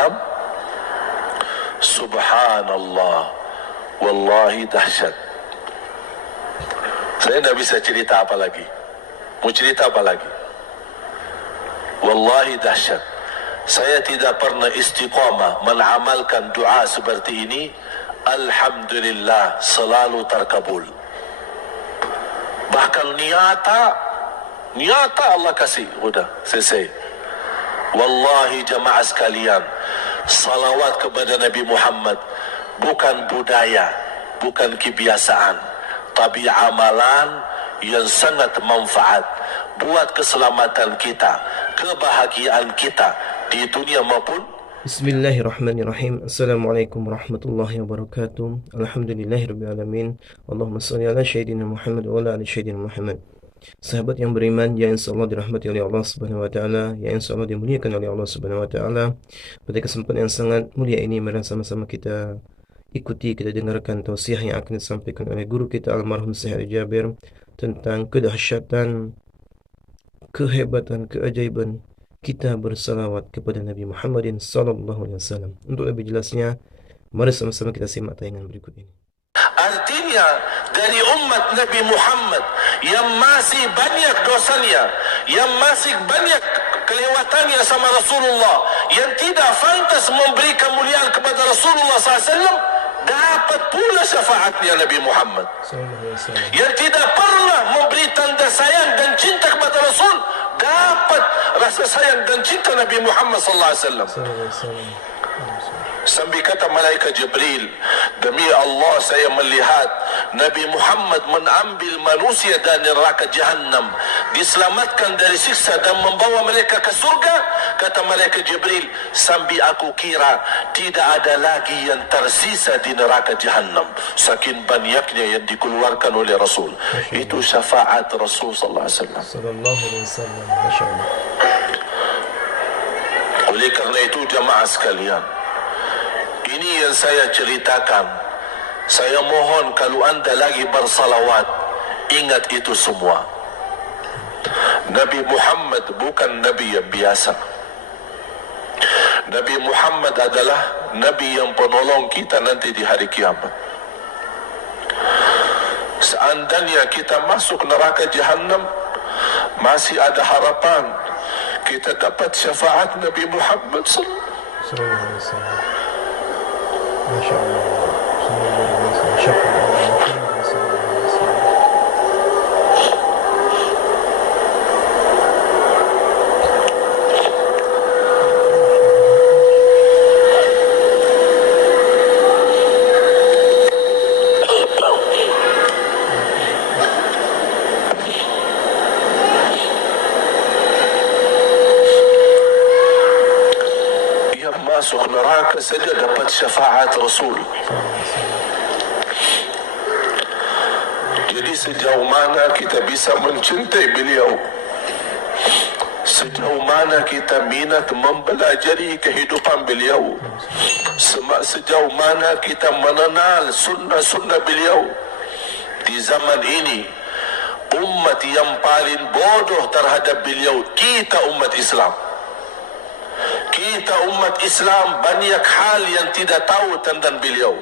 Faham? Subhanallah, wallahi dahsyat. Saya tidak bisa cerita apa lagi. Mau cerita apa lagi? Wallahi dahsyat. Saya tidak pernah istiqamah menamalkan doa seperti ini. Alhamdulillah, selalu terkabul. Bahkan nyata Allah kasih. Udah, selesai. Wallahi jamaah sekalian, salawat kepada Nabi Muhammad bukan budaya, bukan kebiasaan, tapi amalan yang sangat manfaat buat keselamatan kita, kebahagiaan kita di dunia maupun. Bismillahirrahmanirrahim. Assalamualaikum warahmatullahi wabarakatuh. Alhamdulillahirrahmanirrahim. Allahumma salli ala Sayyidina Muhammad wa ala ali Sayyidina Muhammad. Sahabat yang beriman, yang insyaallah dirahmati oleh Allah Subhanahu wa taala, yang insyaallah dimuliakan oleh Allah Subhanahu wa taala. Pada kesempatan yang sangat mulia ini, mari sama-sama kita ikuti, kita dengarkan tausiah yang akan disampaikan oleh guru kita almarhum Syekh Jabir tentang kedahsyatan, kehebatan, keajaiban kita bersalawat kepada Nabi Muhammadin sallallahu alaihi wasallam. Untuk lebih jelasnya, mari sama-sama kita simak tayangan berikut ini. Artinya dari umat Nabi Muhammad yang masih banyak dosanya, yang masih banyak kelewatannya sama Rasulullah, yang tidak pantas memberi kemuliaan kepada Rasulullah SAW, dapat pula syafaatnya Nabi Muhammad. Yang tidak pernah memberi tanda sayang dan cinta kepada Rasul, dapat rasa sayang dan cinta Nabi Muhammad SAW. Sambil kata malaikat Jibril, demi Allah saya melihat Nabi Muhammad mengambil manusia dari neraka Jahannam, diselamatkan dari siksa dan membawa mereka ke surga. Kata malaikat Jibril, sambil aku kira tidak ada lagi yang tersisa di neraka Jahannam, saking banyaknya yang dikeluarkan oleh Rasul. Itu syafaat Rasul sallallahu alaihi wasallam. Oleh karena itu jamaah sekalian, ini yang saya ceritakan. Saya mohon kalau anda lagi bersalawat, ingat itu semua. Nabi Muhammad bukan Nabi yang biasa. Nabi Muhammad adalah Nabi yang penolong kita nanti di hari kiamat. Seandainya kita masuk neraka Jahannam, masih ada harapan kita dapat syafaat Nabi Muhammad sallallahu alaihi wasallam. Masya Allah. Masuk neraka saja dapat syafaat Rasul. Jadi sejauh mana kita bisa mencintai beliau, sejauh mana kita minat mempelajari kehidupan beliau, sejauh mana kita mengenal sunnah-sunnah beliau. Di zaman ini, umat yang paling bodoh terhadap beliau kita umat Islam. Kita umat Islam banyak hal yang tidak tahu tentang beliau,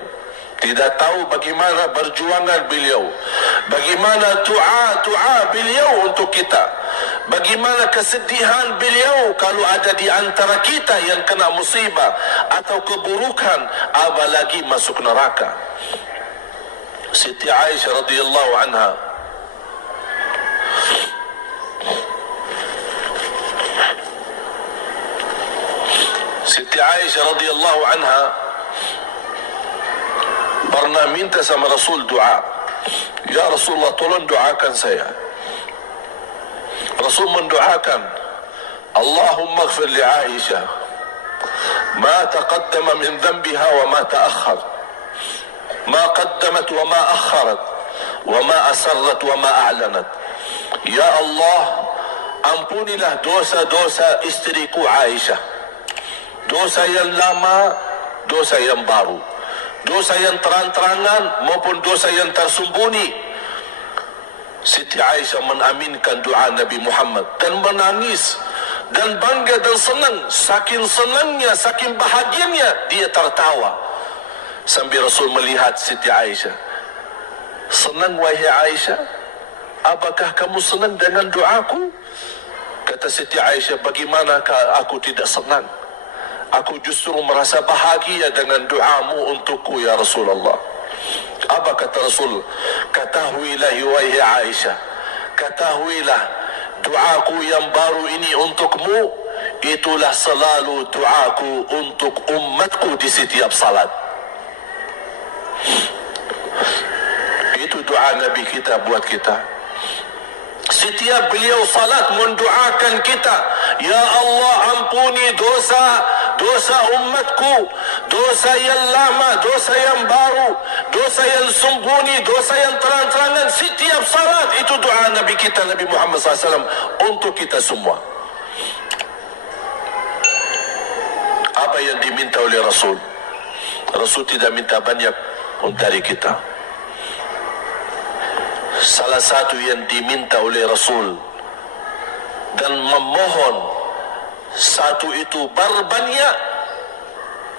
tidak tahu bagaimana perjuangan beliau, bagaimana doa beliau untuk kita, bagaimana kesedihan beliau kalau ada di antara kita yang kena musibah atau keburukan, apalagi masuk neraka. Siti Aisyah radhiyallahu anha, Siti Aisyah radhiyallahu anha pernah minta sama Rasul doa. Ya Rasulullah, tolong doakan saya. Rasul mendoakan, Allahumma ighfir li Aisyah ma taqaddama min dhanbiha wa ma ta'akhkhar, ma qaddamat wa ma akharat, wa ma asarrat wa ma a'lanat. Ya Allah, ampunilah dosa-dosa istriku Aisyah, dosa yang lama, dosa yang baru, dosa yang terang-terangan maupun dosa yang tersembunyi. Siti Aisyah mengaminkan doa Nabi Muhammad dan menangis dan bangga dan senang. Saking senangnya, saking bahagianya, dia tertawa. Sambil Rasul melihat Siti Aisyah. Senang wahai Aisyah? Apakah kamu senang dengan doaku? Kata Siti Aisyah, bagaimanakah aku tidak senang? Aku justru merasa bahagia dengan doamu untukku ya Rasulullah. Apa kata Rasul? Ketahuilah wahai Aisyah, ketahuilah doaku yang baru ini untukmu, itulah selalu doaku untuk umatku di setiap salat. Itu doa Nabi kita buat kita. Setiap beliau salat mendoakan kita, ya Allah ampuni dosa umatku, dosa yang lama, dosa yang baru, dosa yang sembunyi, dosa yang terang-terangan. Setiap salat itu doa Nabi kita, Nabi Muhammad SAW untuk kita semua. Apa yang diminta oleh Rasul? Rasul tidak minta banyak dari kita. Salah satu yang diminta oleh Rasul dan memohon, satu itu berbanyak,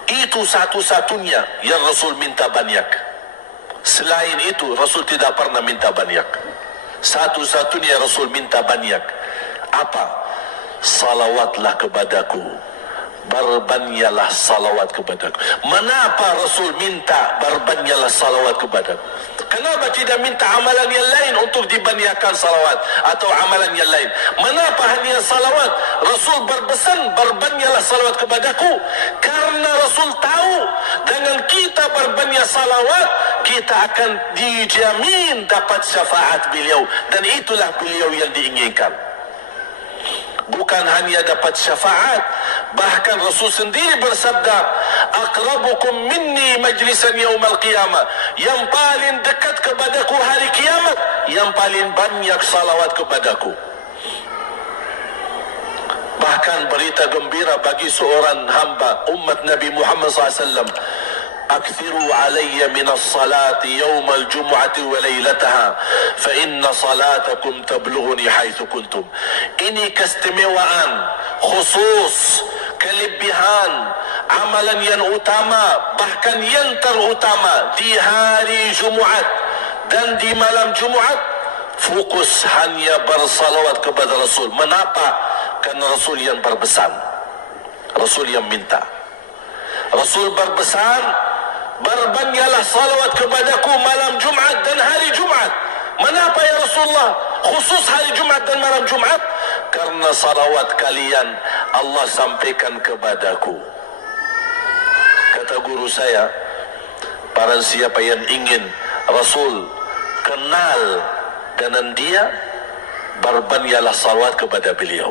itu satu-satunya yang Rasul minta banyak. Selain itu Rasul tidak pernah minta banyak. Satu-satunya Rasul minta banyak. Apa? Salawatlah kepadaku, berbanyaklah salawat kepadaku. Mengapa Rasul minta berbanyaklah salawat kepadaku? Kenapa tidak minta amalan yang lain untuk dibanyakkan salawat atau amalan yang lain? Mengapa hanya salawat? Rasul berpesan berbanyaklah salawat kepadaku, karena Rasul tahu dengan kita berbanyak salawat kita akan dijamin dapat syafaat beliau, dan itulah beliau yang diinginkan. Bukan hanya dapat syafaat, bahkan Rasul sendiri bersabda, aqrabukum minni majlisan yaumal qiyamah, yang paling dekat kepadaku hari kiamat, yang paling banyak salawat kepadaku. Bahkan berita gembira bagi seorang hamba umat Nabi Muhammad SAW, أكثروا علي من الصلاة يوم الجمعة وليلتها فإن صلاتكم تبلغني حيث كنتم. Ini keistimewaan khusus, kelebihan, amalan yang utama, bahkan yang terutama di hari Jumat dan di malam Jumat. Fokus hanya bersalawat kepada Rasul. Mengapa? Karena Rasul yang berpesan, Rasul yang minta. Rasul berpesan, berbanyaklah salawat kepadaku malam Jumat dan hari Jumat. Mengapa ya Rasulullah khusus hari Jumat dan malam Jumat? Karena salawat kalian Allah sampaikan kepadaku. Kata guru saya, barang siapa yang ingin Rasul kenal dengan dia, berbanyaklah salawat kepada beliau.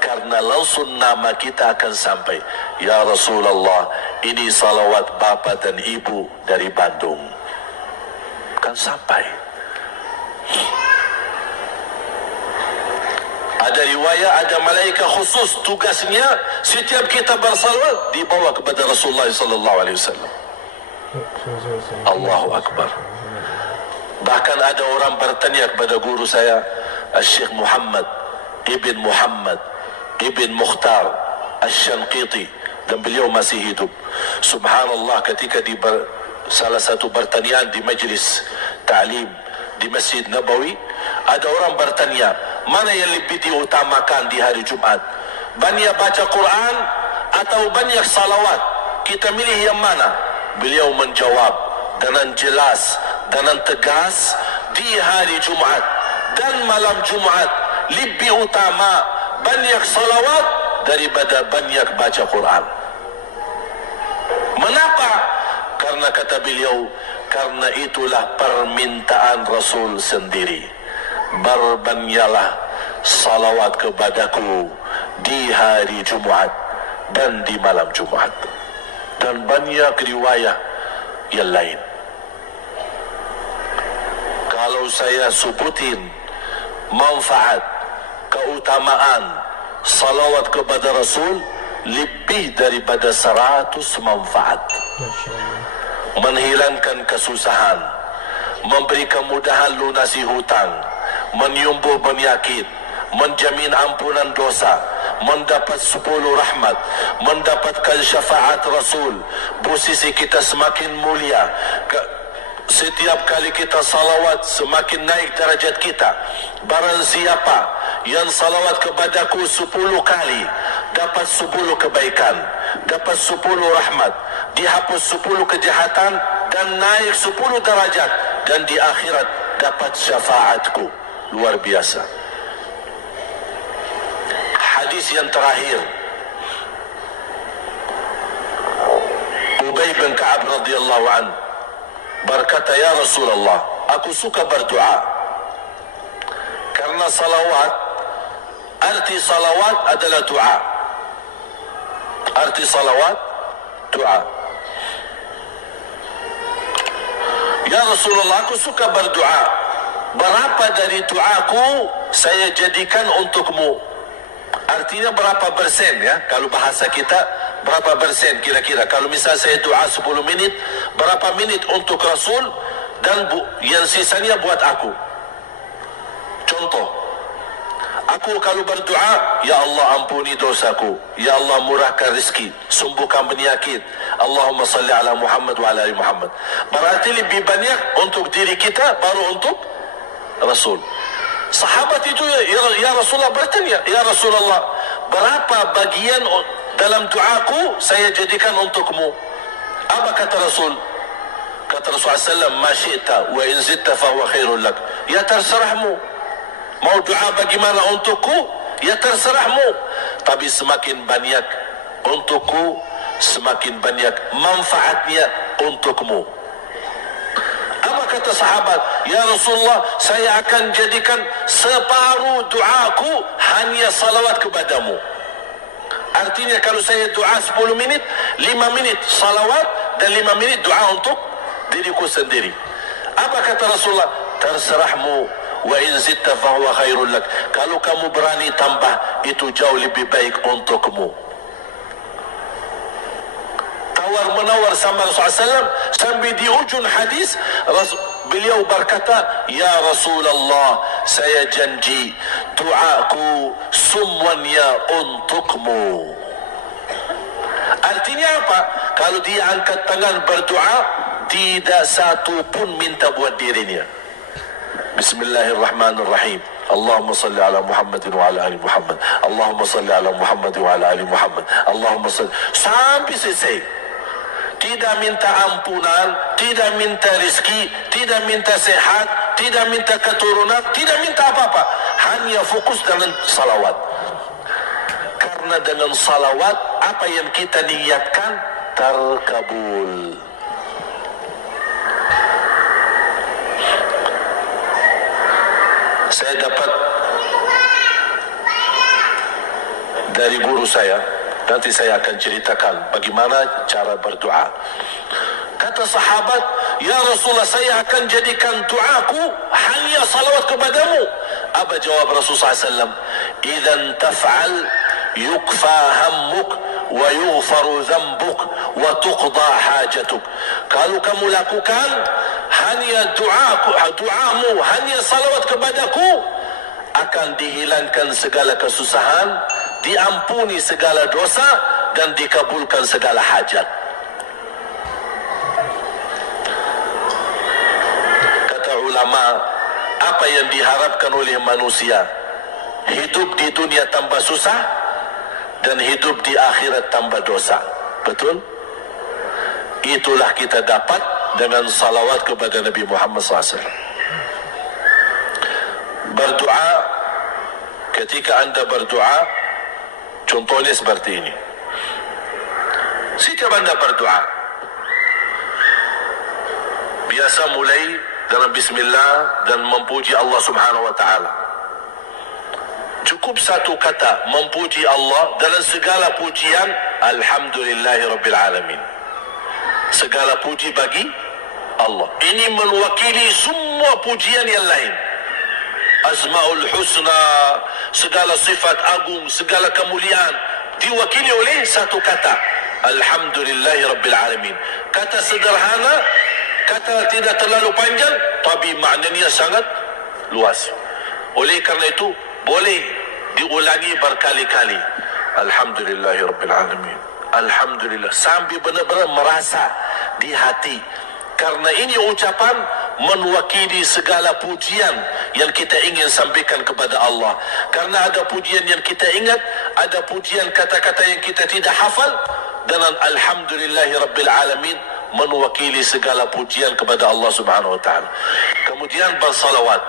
Karena langsung nama kita akan sampai, ya Rasulullah, ini salawat bapa dan ibu dari Bandung, akan sampai. Ada riwayat, ada malaikat khusus tugasnya setiap kita bersalawat dibawa kepada Rasulullah SAW. Allahu Akbar. Bahkan ada orang bertanya kepada guru saya, Syekh Muhammad Ibn Muhammad Ibn Mukhtar Asy-Syanqiti, dan beliau masih hidup. Subhanallah, ketika di salah satu pertanyaan di majlis ta'lim di Masjid Nabawi, ada orang bertanya, mana yang lebih diutamakan di hari Jumat? Banyak baca Quran atau banyak salawat? Kita milih yang mana? Beliau menjawab dengan jelas, dengan tegas, di hari Jumat dan malam Jumat lebih utama banyak salawat daripada banyak baca Quran. Mengapa? Karena kata beliau, karena itulah permintaan Rasul sendiri. Berbanyaklah salawat kepadaku di hari Jumat dan di malam Jumat. Dan banyak riwayat yang lain. Kalau saya sebutin manfaat, keutamaan salawat kepada Rasul, lebih daripada 100 manfaat. Menghilangkan kesusahan, memberi kemudahan lunasi hutang, menyembuh penyakit, menjamin ampunan dosa, mendapat 10 rahmat, mendapatkan syafaat Rasul, posisi kita semakin mulia. Setiap kali kita salawat semakin naik darajat kita. Barang siapa yang salawat kepadaku 10 kali, dapat 10 kebaikan, dapat 10 rahmat, dihapus 10 kejahatan dan naik 10 darajat, dan di akhirat dapat syafaatku. Luar biasa. Hadis yang terakhir, Ubay bin Ka'ab radhiyallahu anhu berkata, ya Rasulullah, aku suka berdoa karena salawat, arti salawat adalah doa. Arti salawat doa. Ya Rasulullah, aku suka berdoa. Berapa dari doaku saya jadikan untukmu? Artinya berapa persen, ya? Kalau bahasa kita, berapa persen kira-kira? Kalau misal saya doa 10 menit, berapa menit untuk Rasul dan yang sisanya buat aku? Contoh, aku kalau berdoa, ya Allah ampuni dosaku, ya Allah murahkan rezeki, sembuhkan penyakit, Allahumma salli ala Muhammad wa ala ali Muhammad. Berarti lebih banyak untuk diri kita, baru untuk Rasul. Sahabat itu, ya Rasulullah bertanya, ya Rasulullah, berapa bagian dalam doaku saya jadikan untukmu? Apa kata Rasul? Kata Rasulullah SAW, ma syi'ta wa in zitta fahuwa khairul lak. Ya terserahmu. Mau doa bagaimana untukku? Ya terserahmu. Tapi semakin banyak untukku, semakin banyak manfaatnya untukmu. Apa kata sahabat? Ya Rasulullah, saya akan jadikan separuh doaku hanya salawat kepadamu. Artinya kalau saya doa 10 menit, 5 menit salawat dan 5 menit doa untuk diriku sendiri. Apa kata Rasulullah? Terserahmu. Wa in zitta fahuwa khairul lak. Kalau kamu berani tambah, itu jauh lebih baik untukmu. Tawar-menawar sama Rasulullah SAW, sampai di ujung hadis beliau berkata, ya Rasulullah, saya janji doaku semuanya untukmu. Artinya apa? Kalau dia angkat tangan berdoa, tidak satu pun minta buat dirinya. Bismillahirrahmanirrahim. Allahumma salli ala Muhammad wa ala ali Muhammad. Allahumma salli ala Muhammad wa ala ali Muhammad. Allahumma salli, sampai selesai. Tidak minta ampunan, tidak minta rezeki, tidak minta sehat, tidak minta keturunan, tidak minta apa-apa. Hanya fokus dengan salawat. Karena dengan salawat, apa yang kita niatkan terkabul. Saya dapat dari guru saya, nanti saya akan ceritakan bagaimana cara berdoa. Kata sahabat, ya Rasulullah, saya akan jadikan doaku hanya salawat kepadamu. Apa jawab Rasulullah SAW? Idzan taf'al yukfa hammuk wa yughfaru dhanbuk wa tuqda hajatuk. Kalau kamu lakukan hanya doamu, hanya salawat kepadaku, akan dihilangkan segala kesusahan, diampuni segala dosa, dan dikabulkan segala hajat. Kata ulama, apa yang diharapkan oleh manusia? Hidup di dunia tambah susah dan hidup di akhirat tambah dosa. Betul? Itulah kita dapat dengan salawat kepada Nabi Muhammad SAW. Berdoa, ketika anda berdoa, contohnya seperti ini. Setiap anda berdoa, biasa mulai dengan bismillah dan memuji Allah Subhanahu wa taala. Cukup satu kata memuji Allah dalam segala pujian, alhamdulillahirabbil alamin. Segala puji bagi Allah. Ini mewakili semua pujian yang lain. Asmaul Husna, segala sifat agung, segala kemuliaan diwakili oleh satu kata, alhamdulillahirabbil alamin. Kata sederhana, kata tidak terlalu panjang, tapi maknanya sangat luas. Oleh kerana itu boleh diulangi berkali-kali. Alhamdulillahi Rabbil Alamin. Alhamdulillah. Sambil benar-benar merasa di hati. Karena ini ucapan mewakili segala pujian yang kita ingin sampaikan kepada Allah. Karena ada pujian yang kita ingat, ada pujian kata-kata yang kita tidak hafal. Dan Alhamdulillahi Rabbil Alamin mewakili segala pujian kepada Allah Subhanahu Wa Taala. Kemudian bersalawat.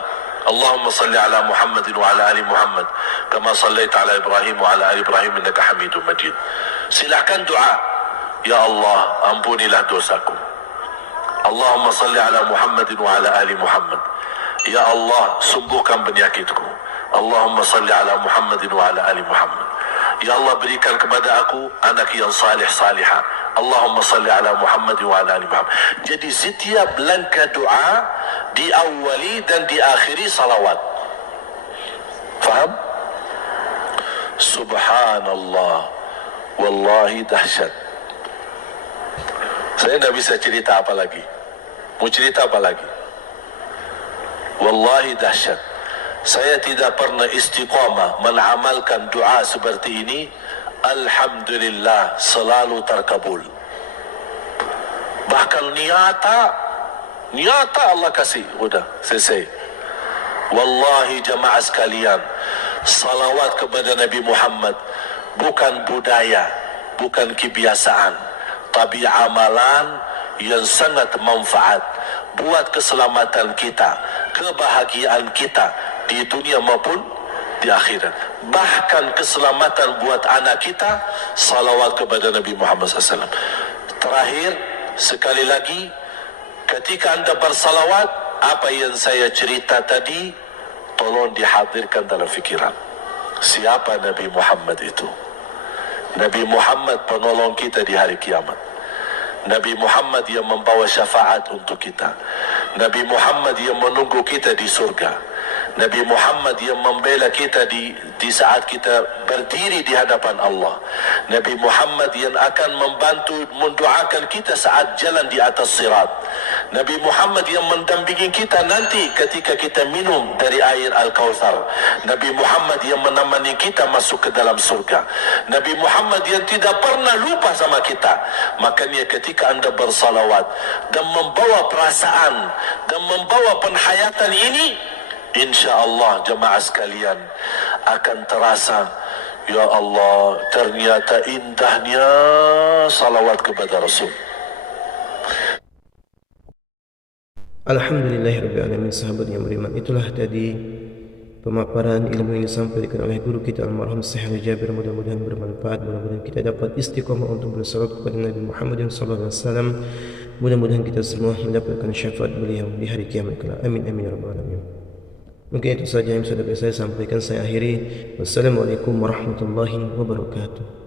Allahumma salli ala Muhammadin wa ala ali Muhammad kama sallaita ala Ibrahim wa ala ali Ibrahim innaka Hamidum Majid. Silakan doa. Ya Allah, ampunilah dosaku. Allahumma salli ala Muhammadin wa ala ali Muhammad. Ya Allah, sembuhkan penyakitku. Allahumma salli ala Muhammadin wa ala ali Muhammad. Ya Allah, berikan kepada aku anak yang salih salihah. Allahumma salli ala Muhammadin wa ala ali Muhammad. Jadi setiap langkah doa diawali dan diakhiri salawat. Faham? Subhanallah, wallahi dahsyat. Saya tidak bisa cerita apa lagi. Mau cerita apa lagi? Wallahi dahsyat. Saya tidak pernah istiqamah mengamalkan doa seperti ini. Alhamdulillah, selalu terkabul. Bahkan nyata Allah kasih. Udah, selesai. Wallahi jamaah sekalian, salawat kepada Nabi Muhammad bukan budaya, bukan kebiasaan, tapi amalan yang sangat manfaat buat keselamatan kita, kebahagiaan kita di dunia maupun di akhirat. Bahkan keselamatan buat anak kita, salawat kepada Nabi Muhammad SAW. Terakhir, sekali lagi, ketika anda bersalawat, apa yang saya cerita tadi, tolong dihadirkan dalam fikiran. Siapa Nabi Muhammad itu? Nabi Muhammad penolong kita di hari kiamat. Nabi Muhammad yang membawa syafaat untuk kita. Nabi Muhammad yang menunggu kita di surga. Nabi Muhammad yang membela kita di saat kita berdiri di hadapan Allah. Nabi Muhammad yang akan membantu mendoakan kita saat jalan di atas sirat. Nabi Muhammad yang mendampingi kita nanti ketika kita minum dari air Al-Kautsar. Nabi Muhammad yang menemani kita masuk ke dalam surga. Nabi Muhammad yang tidak pernah lupa sama kita. Makanya ketika anda bersalawat dan membawa perasaan dan membawa penghayatan ini, InsyaAllah jemaah sekalian akan terasa, ya Allah, ternyata indahnya salawat kepada Rasul. Alhamdulillahirrahmanirrahim. Sahabat yang beriman, itulah tadi pemaparan ilmu yang disampaikan oleh guru kita almarhum Syekh Jabir. Mudah-mudahan bermanfaat, mudah-mudahan kita dapat istiqamah untuk bersalawat kepada Nabi Muhammad SAW. Mudah-mudahan kita semua mendapatkan syafaat beliau di hari kiamat kelak. Amin amin ya rabbal alamin. Mungkin itu saja yang sudah saya sampaikan. Saya akhiri. Wassalamualaikum warahmatullahi wabarakatuh.